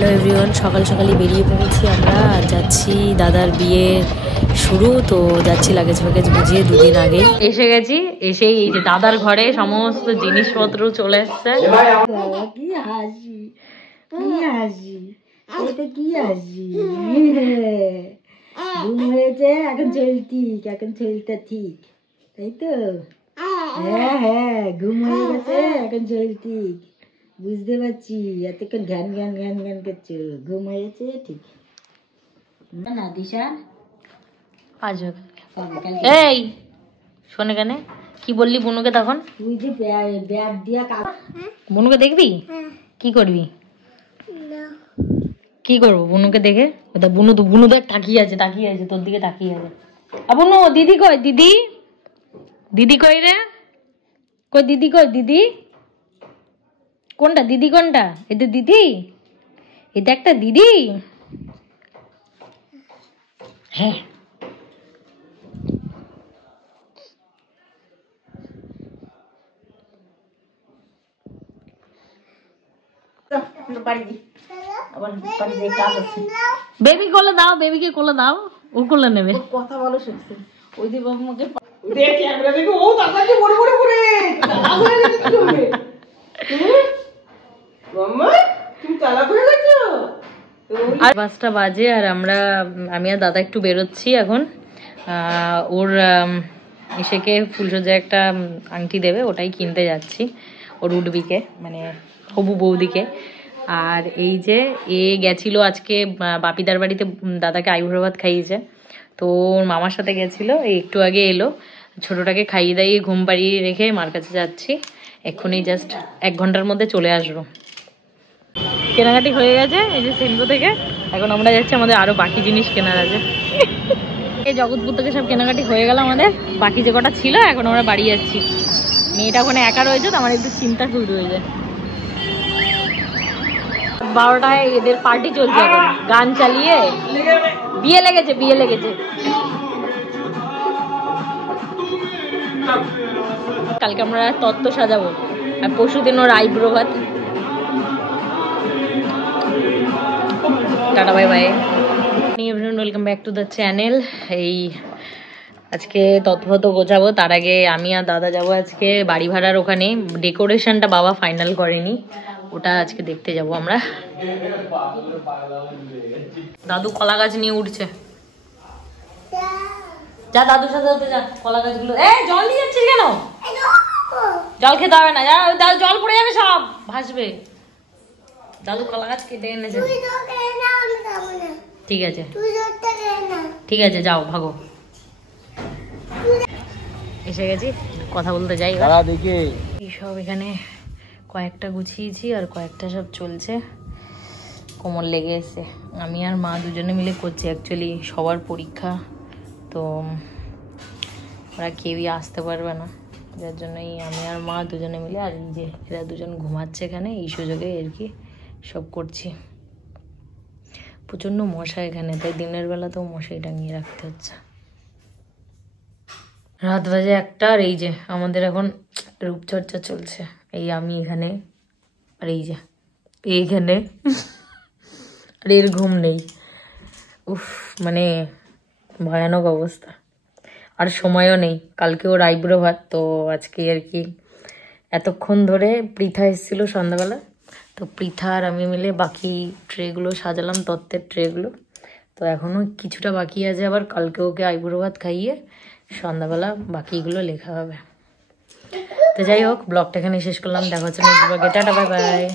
Hello everyone, সকাল সকালই বেরিয়ে পড়েছি আমরা। যাচ্ছি দাদার বিয়ে শুরু, তো যাচ্ছি লাগেজ ফ্যাগেজ বুঝিয়ে। দুদিন আগে এসে গেছি, এসেই এই যে দাদার ঘরে সমস্ত জিনিসপত্র চলে এসছে। কি হাসি, কি হাসি, এটা কি হাসি। ঘুম হয়েছে, এখন চলতিক, এখন চলতে ঠিক, তাই তো? হ্যাঁ হ্যাঁ, ঘুম হয়ে গেছে, এখন চলতিক, বুঝতে পারছি। এতক্ষণ জ্ঞান জ্ঞান জ্ঞান জ্ঞান করছো, ঘুম হয়েছে ঠিক না দিশান? আজ এই শোনে কেন কি বললি বুনুকে তখন? তুই যে ব্যাগ দিয়া বুনুকে দেখবি? কি করবি? কি করবো বুনুকে দেখে? ওটা বুনু তো, বুনু দেখ তাকিয়ে আছে, তাকিয়ে আছে তোর দিকে, তাকিয়ে আছে। বুনু দিদি কই? দিদি, দিদি কই রে? কই দিদি, কই দিদি? কোনটা দিদি, কোনটা? এটা দিদি, এটা একটা দিদি। হ্যাঁ বেবি কোলে দাও, বেবিকে কোলে দাও, ও কোলে নেবে। কথা বলো শিখছে ওই যে বাবুকে আর 5টা বাজে আর আমি আর দাদা একটু বেরোচ্ছি এখন। ওর ইসেকে ফুলসজ্জা একটা আংটি দেবে, ওটাই কিনতে যাচ্ছি ওর উডবিকে, মানে হবু বৌদিকে। আর এই যে এ গেছিল আজকে বাপিদার বাড়িতে, দাদাকে আইবুড়ো ভাত খাইয়েছে, তো ওর মামার সাথে গেছিলো, এই একটু আগে এলো। ছোটোটাকে খাইয়ে দাইয়ে ঘুম পাড়িয়ে রেখে মার কাছে যাচ্ছি, এক্ষুনি জাস্ট 1 ঘন্টার মধ্যে চলে আসবো। কেনাকাটি হয়ে গেছে এই যে সেন্দ্র থেকে, এখন আমরা যাচ্ছি, আমাদের আরো বাকি জিনিস কেনার আছে। এই জগৎপুর থেকে সব কেনাকাটি হয়ে গেল আমাদের, বাকি যে কটা ছিল এখন আমরা বাড়ি যাচ্ছি। মেয়েটা ওখানে একা রয়েছে, তো আমার একটু চিন্তা শুরু হয়ে যায়। 12টায় এদের পার্টি চলছে, এখন গান চালিয়ে বিয়ে লেগেছে, বিয়ে লেগেছে। কালকে আমরা তত্ত্ব সাজাবো, আর পরশুদিন ওর আইব্রো ভাত। Tata bye bye. Welcome back to the channel. এই আজকে তত্ত্বত গোছাবো, তার আগে আমি আর দাদা যাবো আজকে বাড়ি ভাড়ার ওখানে। ডেকোরেশনটা বাবা ফাইনাল করেনি, ওটা আজকে দেখতে যাব আমরা। দাদু কলা গাছ নিয়ে উঠছে, যা দাদুর সাথে সাথে যা কলা গাছগুলো। জল নিয়ে যাচ্ছিস কেন? জল খেতে হবে না, যা, জল পড়ে যাবে, সব ভাসবে। দাদু কলা গাছ কেটে এনেছে। ঠিক আছে ঠিক আছে, যাও ভাগো। এসে গেছি, কথা বলতে যাই। এইসব এখানে কয়েকটা গুছিয়েছি আর কয়েকটা সব চলছে। কোমর লেগে এসে আমি আর মা দুজনে মিলে করছি। অ্যাকচুয়ালি সবার পরীক্ষা, তো ওরা কেউই আসতে পারবে না, যার জন্যই আমি আর মা দুজনে মিলে, আর এই যে এরা দুজন ঘুমাচ্ছে এখানে, এই সুযোগে আর কি সব করছি। প্রচণ্ড মশা এখানে, তাই দিনের বেলাতেও মশাই টাঙিয়ে রাখতে হচ্ছে। রাত বাজে 1টা, আর এই যে আমাদের এখন রূপচর্চা চলছে। এই আমি এখানে, আর এই যে এইখানে, আর এর ঘুম নেই। উফ, মানে ভয়ানক অবস্থা। আর সময়ও নেই, কালকে ওর আইব্রো ভাত, তো আজকে আর কি এতক্ষণ ধরে পৃথা এসেছিলো সন্ধ্যাবেলা, তো পৃথা আর আমি মিলে বাকি ট্রেগুলো সাজালাম, তত্ত্বের ট্রেগুলো। তো এখনও কিছুটা বাকি আছে, আবার কালকে ওকে আইবুড়ো ভাত খাইয়ে সন্ধ্যাবেলা বাকিগুলো লেখা হবে। তো যাই হোক, ব্লগটা এখানে শেষ করলাম, দেখা হচ্ছে নেক্সট ব্লগে। Tata bye bye.